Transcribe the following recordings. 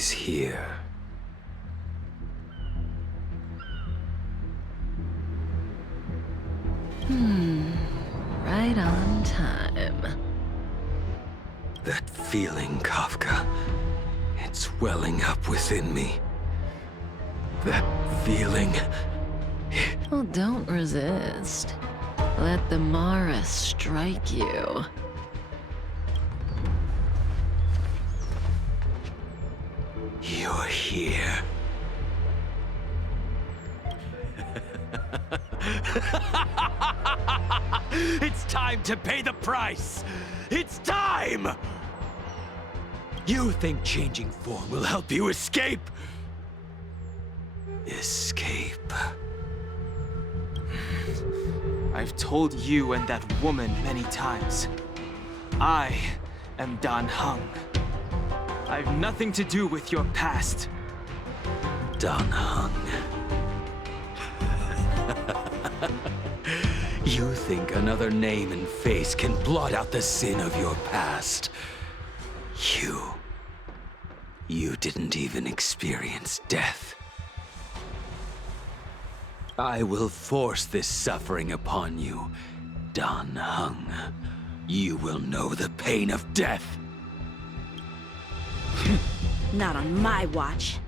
He's here. Right on time. That feeling, Kafka, it's welling up within me. That feeling... Well, don't resist. Let the Mara strike you. You're here. It's time to pay the price! It's time! You think changing form will help you escape? Escape. I've told you and that woman many times. I am Dan Heng. I've nothing to do with your past. Dan Heng. You think another name and face can blot out the sin of your past? You didn't even experience death. I will force this suffering upon you, Dan Heng. You will know the pain of death. Not on my watch.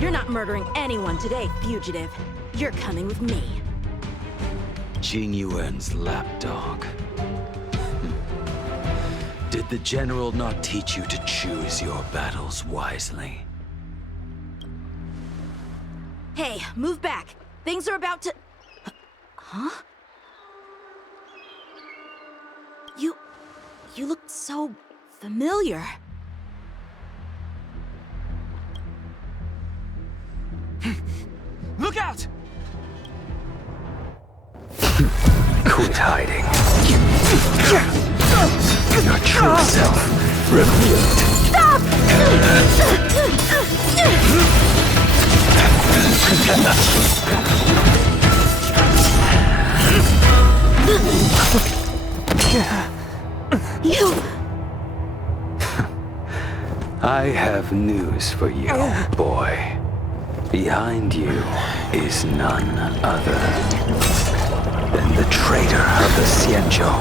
You're not murdering anyone today, fugitive. You're coming with me. Jing Yuan's lapdog. Did the general not teach you to choose your battles wisely? Hey, move back. Things are about to... Huh? You look so familiar. Look out! Quit hiding. Your true self revealed. Stop! You... I have news for you, boy. Behind you is none other than the traitor of the Xianzhou.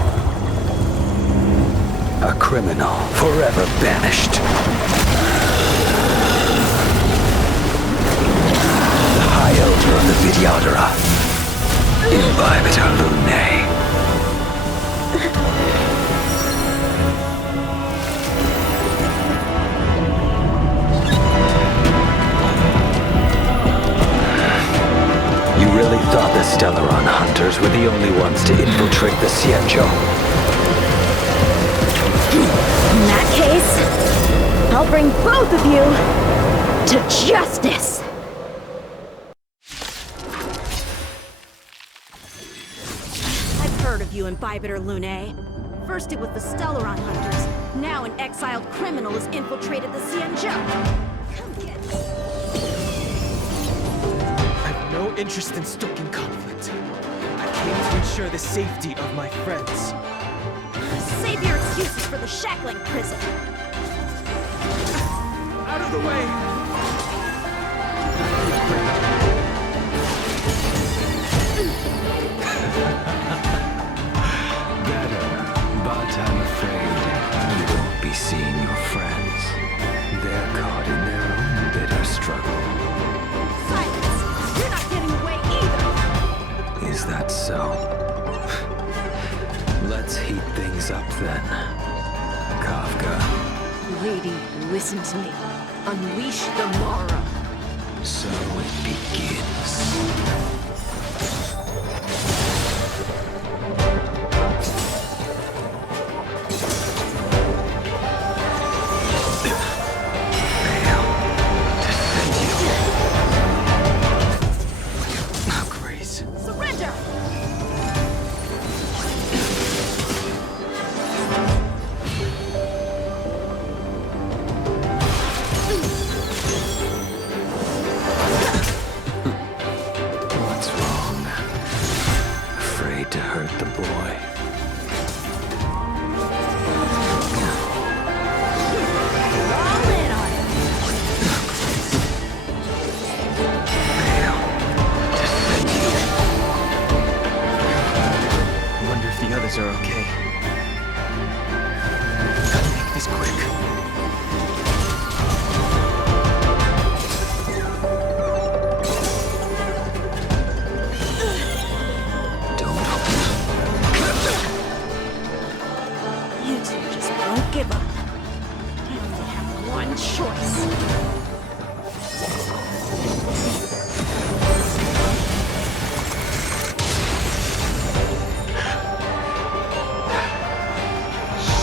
A criminal forever banished. The High Elder of the Vidyadhara. Imbibitor Lunae. You really thought the Stellaron hunters were the only ones to infiltrate the Xianzhou? In that case, I'll bring both of you to justice! I've heard of you, Imbibitor Lunae. First it was the Stellaron hunters, now an exiled criminal has infiltrated the Xianzhou. Come get me. No interest in stoking conflict. I came to ensure the safety of my friends. Save your excuses for the shackling prison. Out of the way! Better, but I'm afraid you won't be seeing your friends. They're caught in their own bitter struggle. Silence! You're not getting away either! Is that so? Let's heat things up then. Kafka. Lady, listen to me. Unleash the Mara. So it begins. To choice.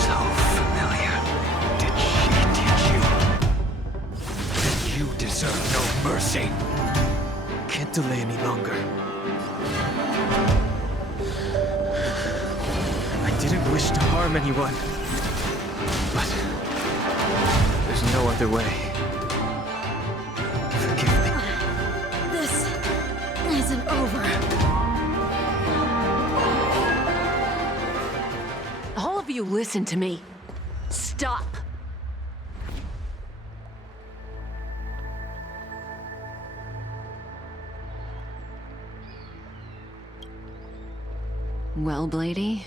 So familiar. Did she teach you? Then you deserve no mercy. Can't delay any longer. I didn't wish to harm anyone, but there's no other way. Forgive me. This isn't over. All of you listen to me. Stop. Well, Blady,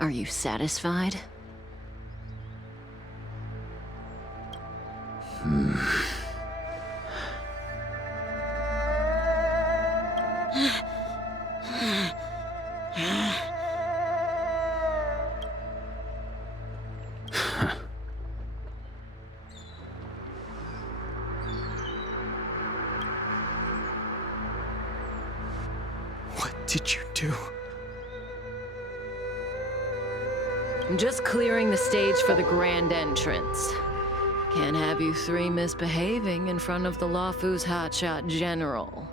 are you satisfied? What did you do? I'm just clearing the stage for the grand entrance. Can't have you three misbehaving in front of the Lawfu's hotshot general.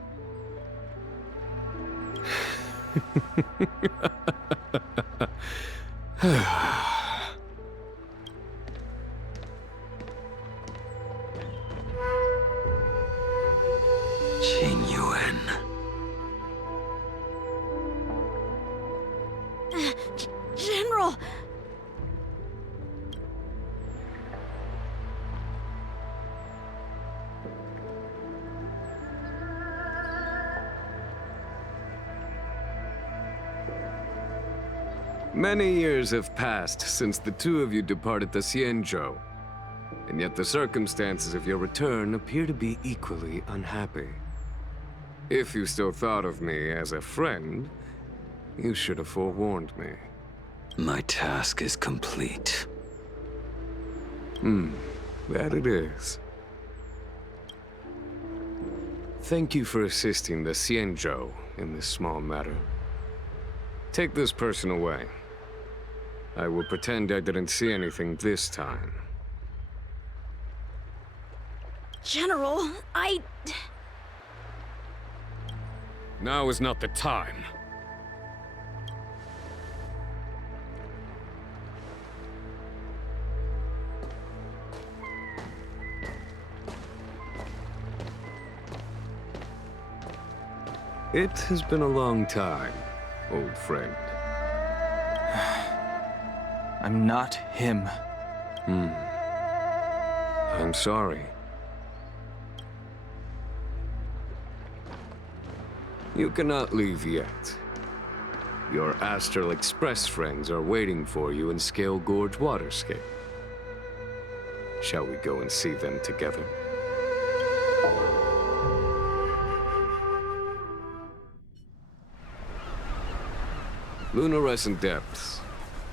Genuine. General! Many years have passed since the two of you departed the Xianzhou, and yet the circumstances of your return appear to be equally unhappy. If you still thought of me as a friend, you should have forewarned me. My task is complete. That it is. Thank you for assisting the Xianzhou in this small matter. Take this person away. I will pretend I didn't see anything this time. General, Now is not the time. It has been a long time, old friend. I'm not him. I'm sorry. You cannot leave yet. Your Astral Express friends are waiting for you in Scale Gorge Waterscape. Shall we go and see them together? Lunarescent Depths,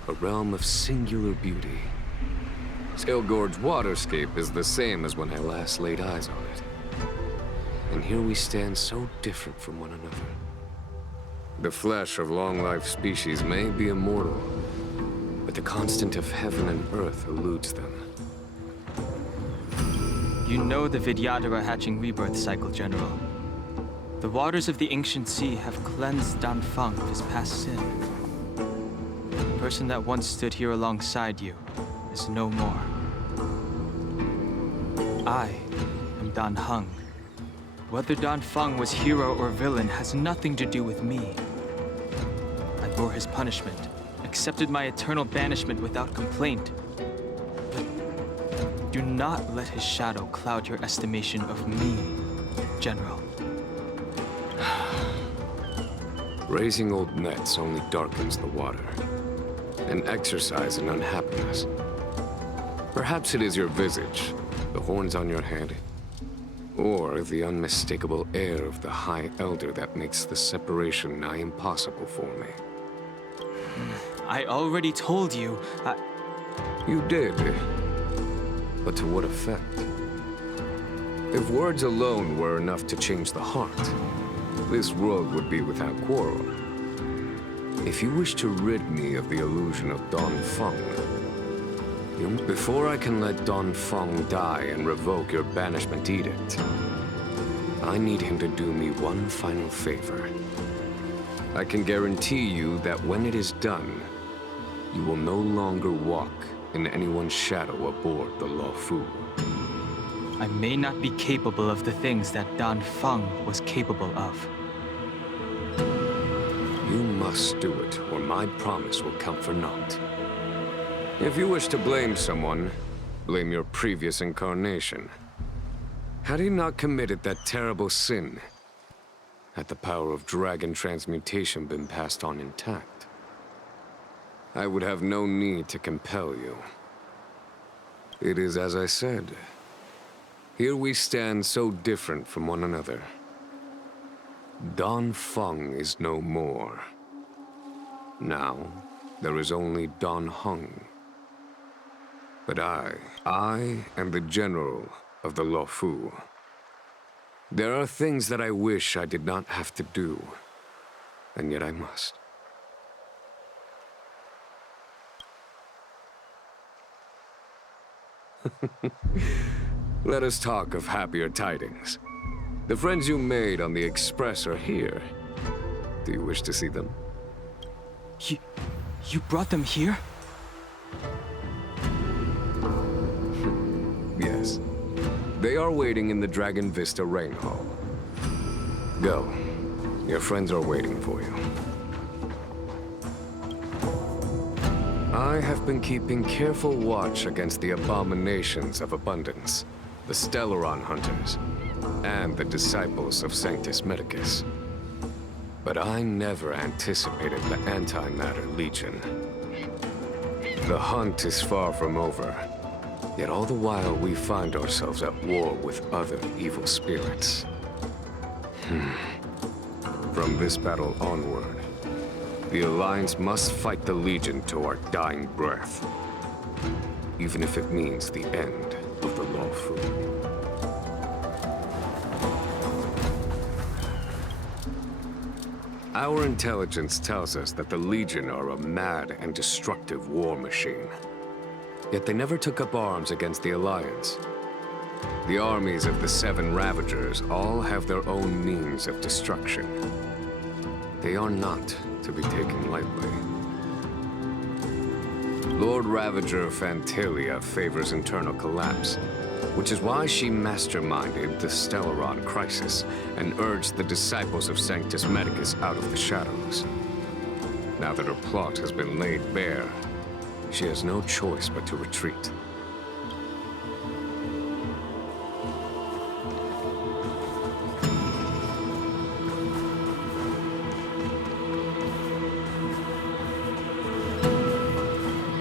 a realm of singular beauty. Scale Gorge Waterscape is the same as when I last laid eyes on it. And here we stand so different from one another. The flesh of long-life species may be immortal, but the constant of heaven and earth eludes them. You know the Vidyadhara hatching rebirth cycle, General. The waters of the ancient sea have cleansed Danfeng of his past sin. The person that once stood here alongside you is no more. I am Dan Heng. Whether Danfeng was hero or villain has nothing to do with me. I bore his punishment, accepted my eternal banishment without complaint. But do not let his shadow cloud your estimation of me, General. Raising old nets only darkens the water, an exercise in unhappiness. Perhaps it is your visage, the horns on your head, or the unmistakable air of the High Elder that makes the separation nigh impossible for me. I already told you, You did, but to what effect? If words alone were enough to change the heart, this world would be without quarrel. If you wish to rid me of the illusion of Dongfeng, before I can let Dongfeng die and revoke your banishment edict, I need him to do me one final favor. I can guarantee you that when it is done, you will no longer walk in anyone's shadow aboard the Luofu. I may not be capable of the things that Dongfeng was capable of. You must do it, or my promise will count for naught. If you wish to blame someone, blame your previous incarnation. Had he not committed that terrible sin, had the power of dragon transmutation been passed on intact, I would have no need to compel you. It is as I said. Here we stand so different from one another. Dongfeng is no more. Now, there is only Dongfeng. But I am the general of the Luofu. There are things that I wish I did not have to do, and yet I must. Let us talk of happier tidings. The friends you made on the Express are here. Do you wish to see them? You brought them here? Yes. They are waiting in the Dragon Vista Rain Hall. Go. Your friends are waiting for you. I have been keeping careful watch against the abominations of abundance, the Stellaron Hunters, and the disciples of Sanctus Medicus. But I never anticipated the Antimatter Legion. The hunt is far from over, yet all the while we find ourselves at war with other evil spirits. From this battle onward, the Alliance must fight the Legion to our dying breath, even if it means the end of the Luofu. Our intelligence tells us that the Legion are a mad and destructive war machine. Yet they never took up arms against the Alliance. The armies of the Seven Ravagers all have their own means of destruction. They are not to be taken lightly. Lord Ravager Fantilia favors internal collapse, which is why she masterminded the Stellaron crisis and urged the disciples of Sanctus Medicus out of the shadows. Now that her plot has been laid bare, she has no choice but to retreat.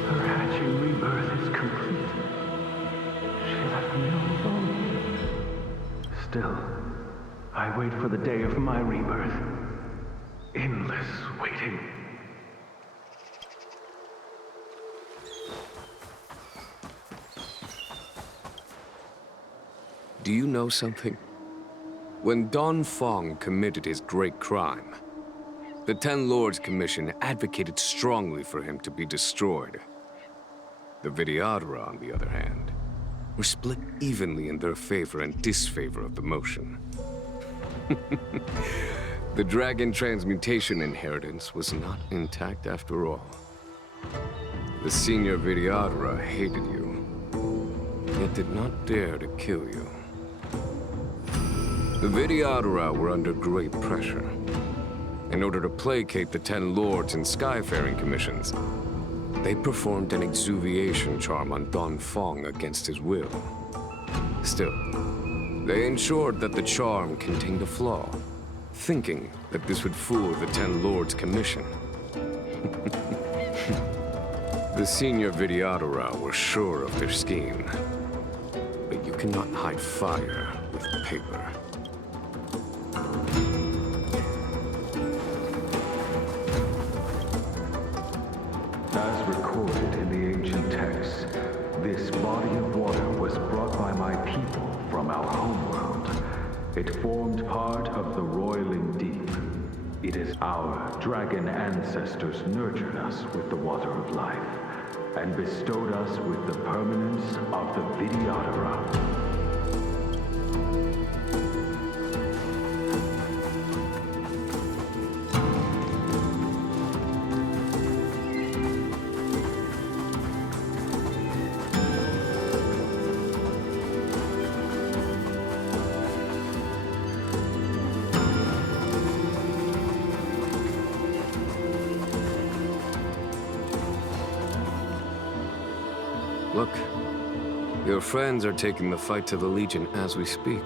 Her hatching rebirth is complete. She left me all alone. Still, I wait for the day of my rebirth. Endless waiting. Do you know something? When Dongfeng committed his great crime, the Ten Lords Commission advocated strongly for him to be destroyed. The Vidyadhara, on the other hand, were split evenly in their favor and disfavor of the motion. The dragon transmutation inheritance was not intact after all. The senior Vidyadhara hated you, yet did not dare to kill you. The Vidyadhara were under great pressure. In order to placate the Ten Lords and Skyfaring Commissions, they performed an exuviation charm on Dongfeng against his will. Still, they ensured that the charm contained a flaw, thinking that this would fool the Ten Lords Commission. The senior Vidyadhara were sure of their scheme, but you cannot hide fire with paper. As recorded in the ancient texts, this body of water was brought by my people from from our homeworld. It formed part of the roiling deep. It is our dragon ancestors nurtured us with the water of life and bestowed us with the permanence of the Videodora. Look, your friends are taking the fight to the Legion as we speak.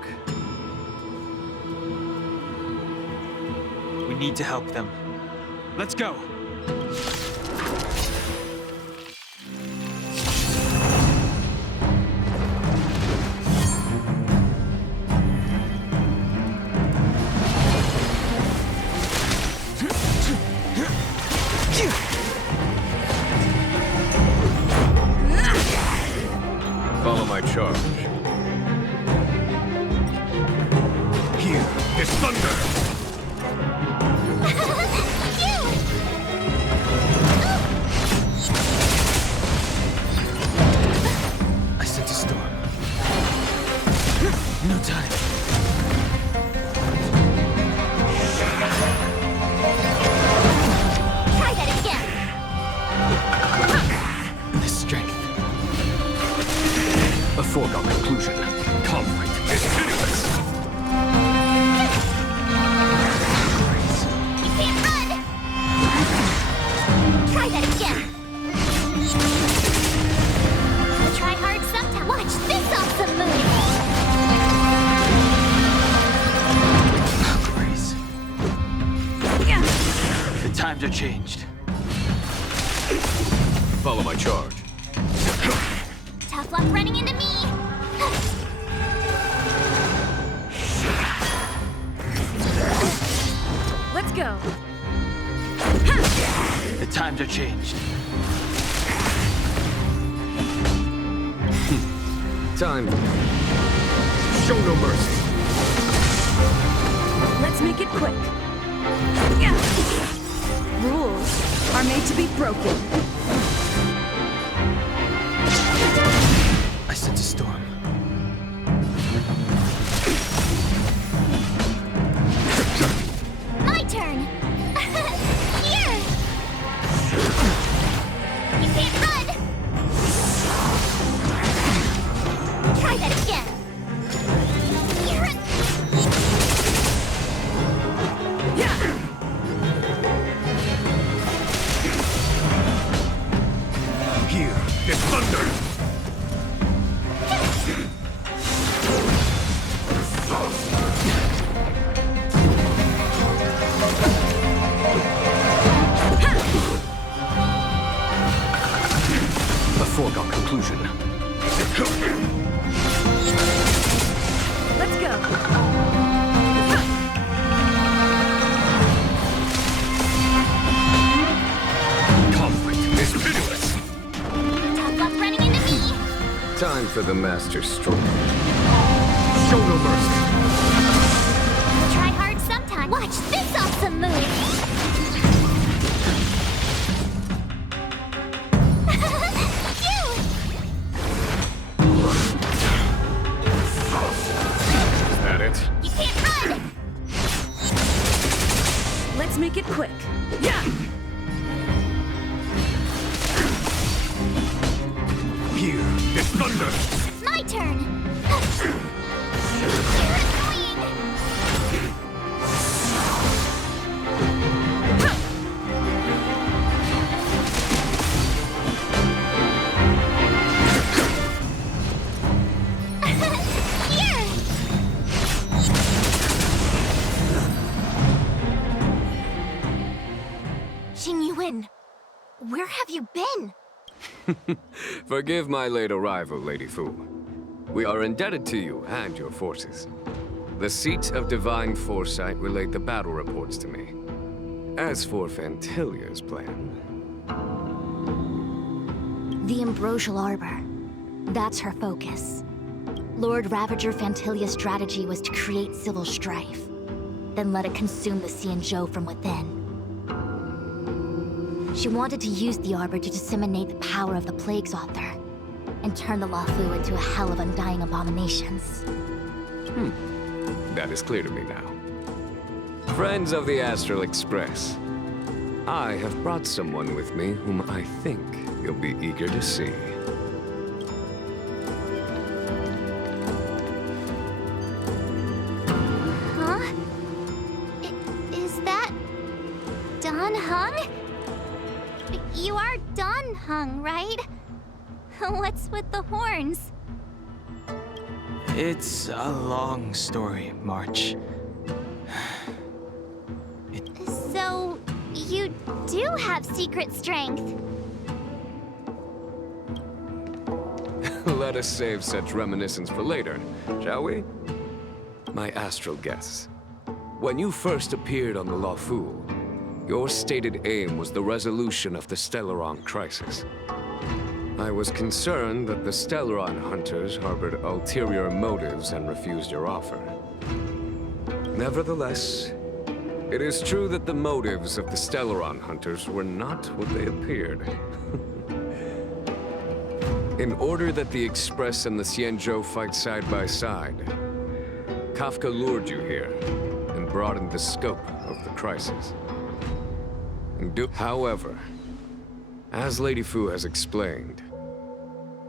We need to help them. Let's go! Follow my charge. Here is thunder! I sent a storm. No time. Try that again. The strength. A foregone conclusion. Conflict is pitiless. You can't run. Try that again. You try hard sometime. Watch this awesome move. Grace. The times are changed. Follow my charge. Tough luck running into me. Let's go. The times are changed. Time. Show no mercy. Let's make it quick. Rules are made to be broken. I sent a storm. My turn. Here. You can't run. Try that again. Here. Yeah. Here is thunder! A foregone conclusion. Let's go. Conflict is pitiless. Tough luck running into me. Time for the master stroke. Show no mercy. Try hard sometime. Watch this awesome move. Is that it? You can't run. Let's make it quick. Yeah. Here is thunder! My turn. You're annoying. Here. Xingyuan, where have you been? Forgive my late arrival, Lady Fu. We are indebted to you and your forces. The seat of divine foresight relayed the battle reports to me. As for Fantilia's plan... The Ambrosial Arbor. That's her focus. Lord Ravager Fantilia's strategy was to create civil strife, then let it consume the Xianzhou from within. She wanted to use the Arbor to disseminate the power of the Plague's author, and turn the Luofu into a hell of undying abominations. That is clear to me now. Friends of the Astral Express, I have brought someone with me whom I think you'll be eager to see. Huh? Is that... Dan Heng? You are Dan Heng, right? What's with the horns? It's a long story, March. So, you do have secret strength. Let us save such reminiscence for later, shall we? My astral guests. When you first appeared on the Luofu, your stated aim was the resolution of the Stellaron crisis. I was concerned that the Stellaron hunters harbored ulterior motives and refused your offer. Nevertheless, it is true that the motives of the Stellaron hunters were not what they appeared. In order that the Express and the Xianzhou fight side by side, Kafka lured you here and broadened the scope of the crisis. However, as Lady Fu has explained,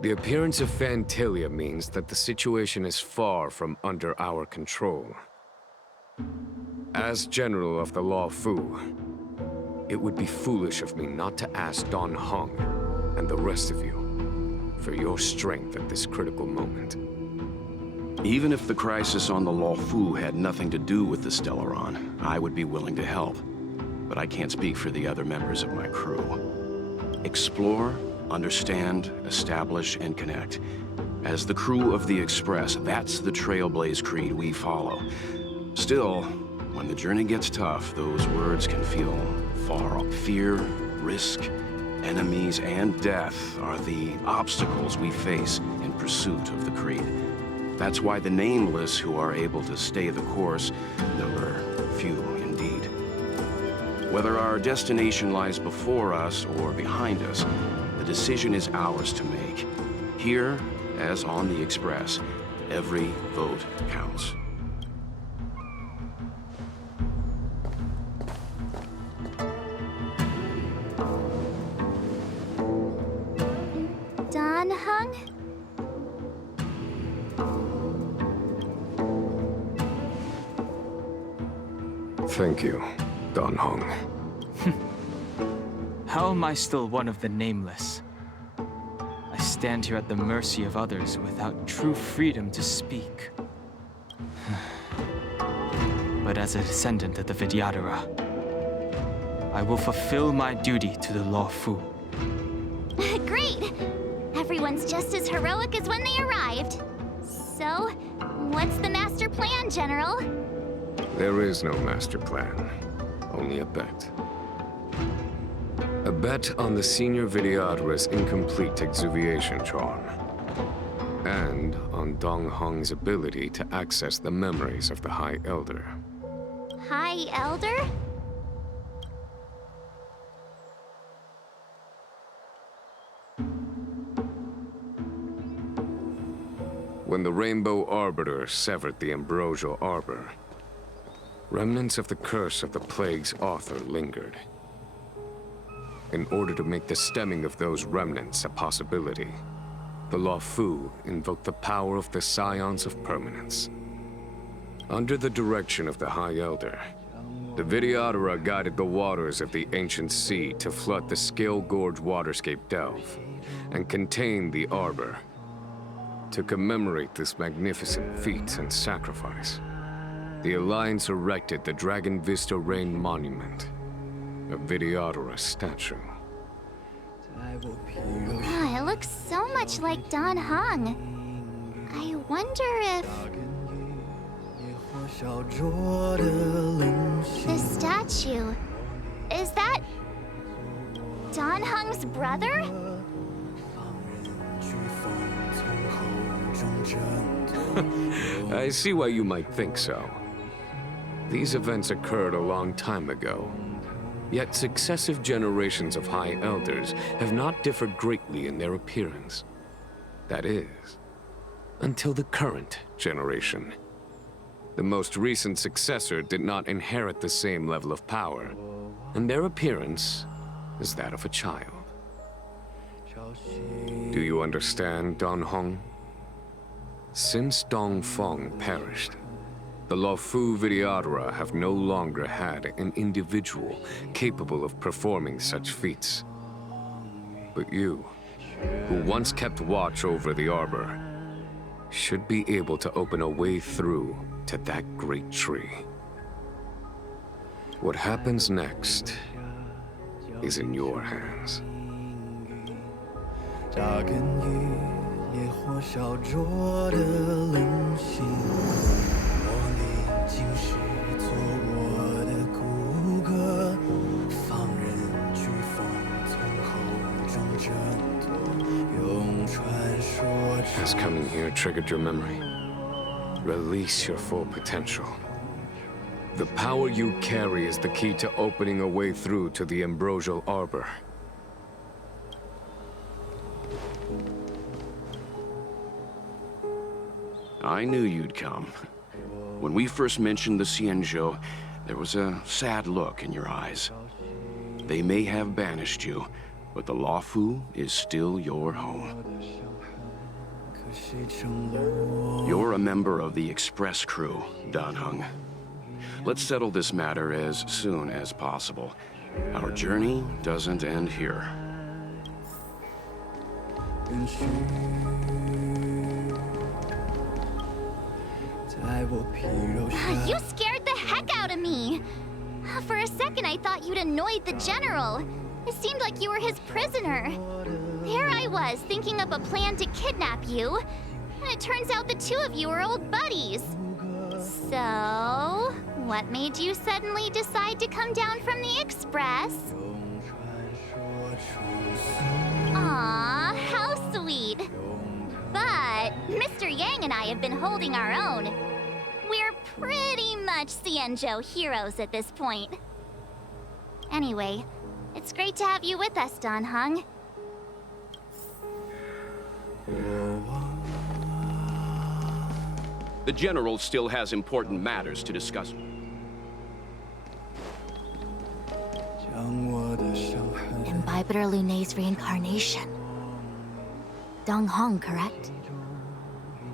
the appearance of Fantilia means that the situation is far from under our control. As General of the Luofu, it would be foolish of me not to ask Dan Heng and the rest of you for your strength at this critical moment. Even if the crisis on the Luofu had nothing to do with the Stellaron, I would be willing to help. But I can't speak for the other members of my crew. Explore, understand, establish, and connect. As the crew of the Express, that's the Trailblaze creed we follow. Still, when the journey gets tough, those words can feel far off. Fear, risk, enemies, and death are the obstacles we face in pursuit of the creed. That's why the nameless who are able to stay the course number few indeed. Whether our destination lies before us or behind us, the decision is ours to make. Here, as on the Express, every vote counts. Dan Heng? Thank you, Dan Heng. How am I still one of the nameless? I stand here at the mercy of others without true freedom to speak. But as a descendant of the Vidyadhara, I will fulfill my duty to the Luofu. Great! Everyone's just as heroic as when they arrived. So, what's the master plan, General? There is no master plan, only a bet. A bet on the senior Vidyadhara's incomplete exuviation charm. And on Dan Heng's ability to access the memories of the High Elder. High Elder? When the Rainbow Arbiter severed the Ambrosial Arbor, remnants of the curse of the Plague's author lingered. In order to make the stemming of those remnants a possibility, the Luofu invoked the power of the Scions of Permanence. Under the direction of the High Elder, the Vidyadhara guided the waters of the ancient sea to flood the Scale Gorge waterscape delve and contain the Arbor. To commemorate this magnificent feat and sacrifice, the Alliance erected the Dragon Vista Rain Monument, a Vidyadhara statue. Oh, it looks so much like Dan Heng. I wonder if... This statue... Is that... Dan Heng's brother? I see why you might think so. These events occurred a long time ago. Yet successive generations of High Elders have not differed greatly in their appearance. That is, until the current generation. The most recent successor did not inherit the same level of power, and their appearance is that of a child. Do you understand, Don Hong? Since Dong Feng perished, the Luofu Vidyadhara have no longer had an individual capable of performing such feats. But you, who once kept watch over the arbor, should be able to open a way through to that great tree. What happens next is in your hands. 扎根于烈火烧灼的棱心，我历经世做我的骨骼，放任飓风从口中挣脱，用传说。 Has coming here triggered your memory? Release your full potential. The power you carry is the key to opening a way through to the ambrosial arbor. I knew you'd come. When we first mentioned the Xianzhou, there was a sad look in your eyes. They may have banished you, but the Luofu is still your home. You're a member of the Express crew, Dan Heng. Let's settle this matter as soon as possible. Our journey doesn't end here. You scared the heck out of me! For a second, I thought you'd annoyed the general. It seemed like you were his prisoner. There I was, thinking up a plan to kidnap you. And it turns out the two of you are old buddies. So, what made you suddenly decide to come down from the Express? Aw, how sweet. But Mr. Yang and I have been holding our own. We're pretty much Xianzhou heroes at this point. Anyway, it's great to have you with us, Dan Heng. The General still has important matters to discuss. Imbibitor Lunay's reincarnation. Dong Hong, correct?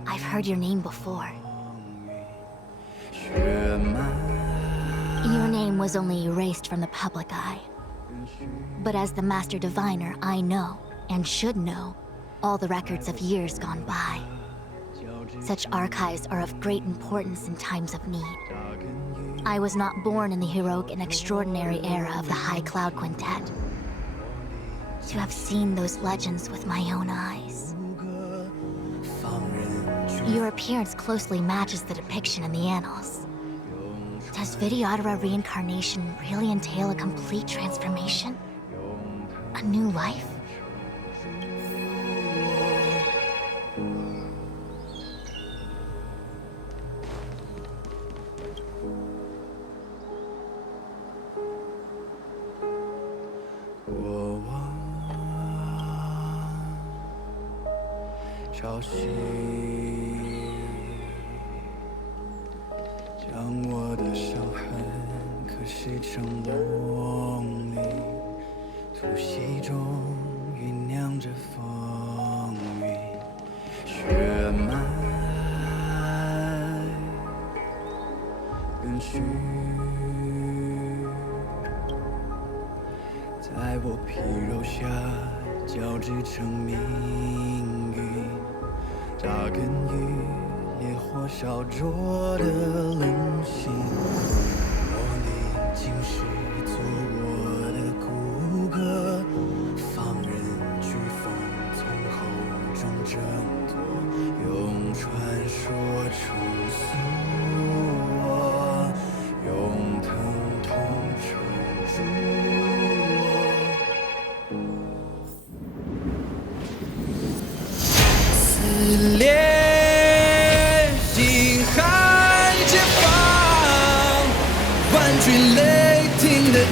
I've heard your name before. Your name was only erased from the public eye. But as the Master Diviner, I know, and should know, all the records of years gone by. Such archives are of great importance in times of need. I was not born in the heroic and extraordinary era of the High Cloud Quintet. To have seen those legends with my own eyes. Your appearance closely matches the depiction in the annals. Does Vidyadhara reincarnation really entail a complete transformation? A new life?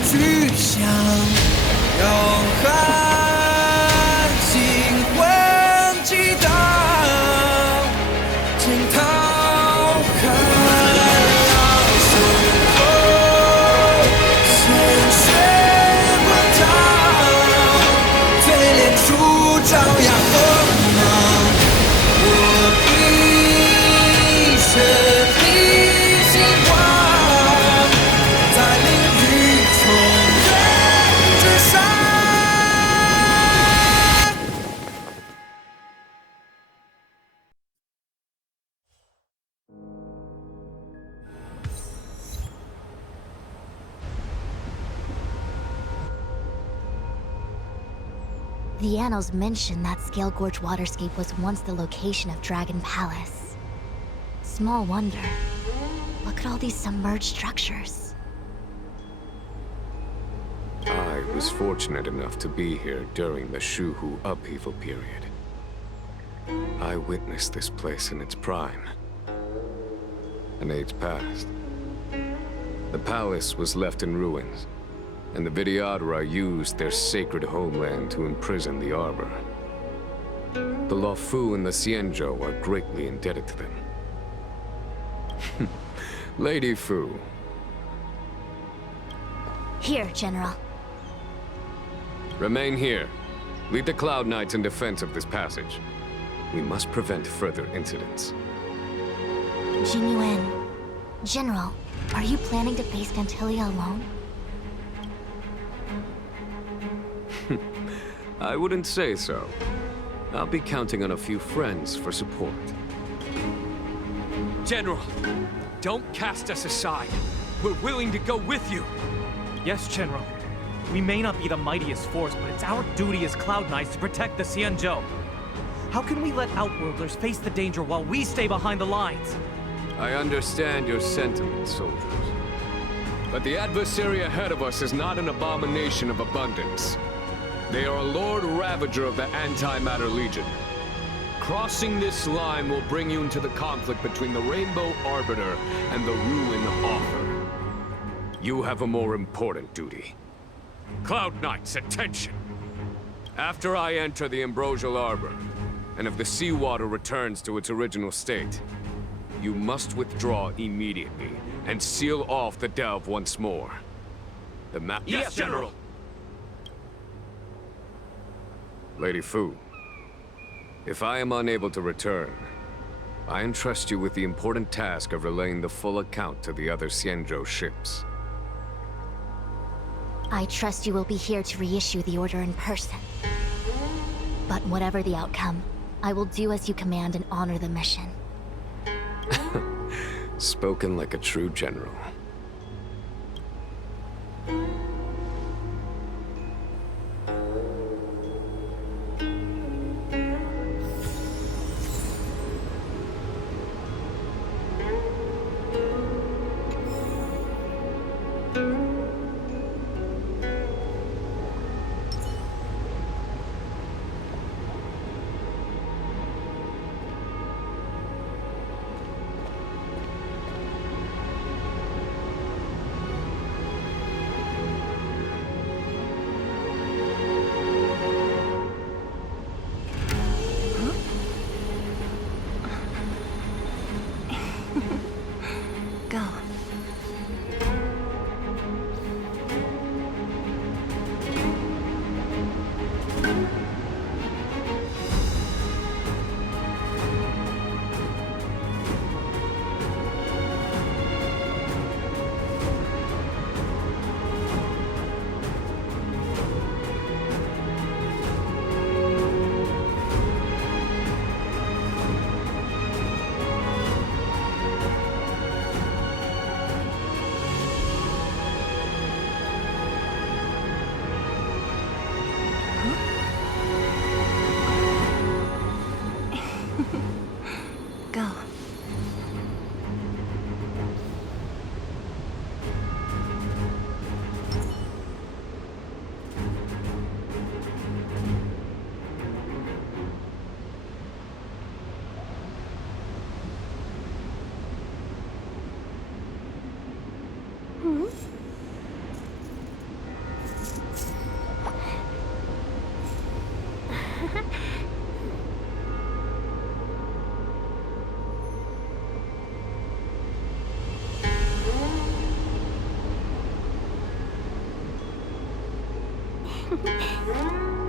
去向浩瀚星魂激荡，惊涛骇浪随风鲜血滚烫，淬炼出朝阳锋芒。我一生的希望，在领域重任之上。The annals mention that Scale Gorge Waterscape was once the location of Dragon Palace. Small wonder. Look at all these submerged structures. I was fortunate enough to be here during the Shuhu upheaval period. I witnessed this place in its prime. An age passed. The palace was left in ruins, and the Vidyadhara used their sacred homeland to imprison the Arbor. The Luofu and the Xianzhou are greatly indebted to them. Lady Fu. Here, General. Remain here. Lead the Cloud Knights in defense of this passage. We must prevent further incidents. Jing Yuan. General, are you planning to face Fantilia alone? I wouldn't say so. I'll be counting on a few friends for support. General, don't cast us aside. We're willing to go with you. Yes, General. We may not be the mightiest force, but it's our duty as Cloud Knights to protect the Xianzhou. How can we let Outworlders face the danger while we stay behind the lines? I understand your sentiments, soldiers. But the adversary ahead of us is not an abomination of abundance. They are a Lord Ravager of the Antimatter Legion. Crossing this line will bring you into the conflict between the Rainbow Arbiter and the Ruin Author. You have a more important duty. Cloud Knights, attention! After I enter the Ambrosial Arbor, and if the seawater returns to its original state, you must withdraw immediately and seal off the delve once more. The map— Yes, General! Lady Fu, if I am unable to return, I entrust you with the important task of relaying the full account to the other Xianzhou ships. I trust you will be here to reissue the order in person. But whatever the outcome, I will do as you command and honor the mission. Spoken like a true general.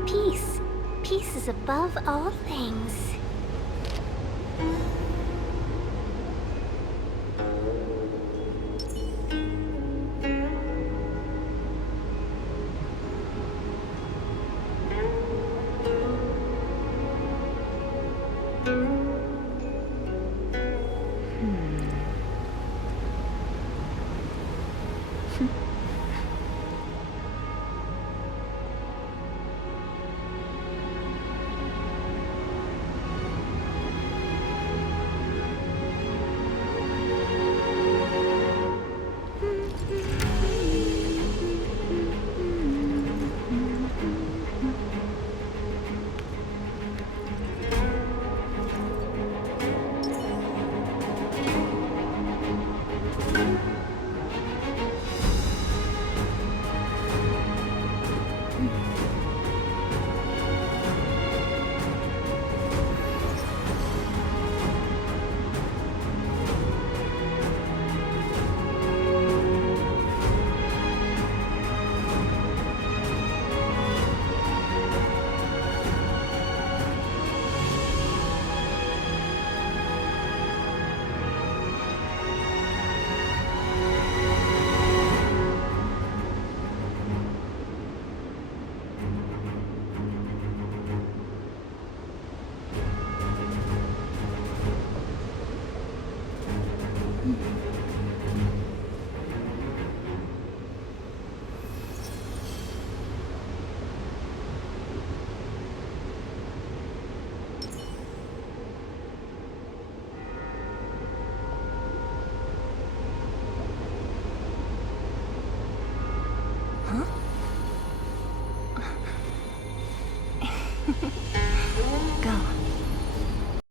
Peace. Peace is above all things.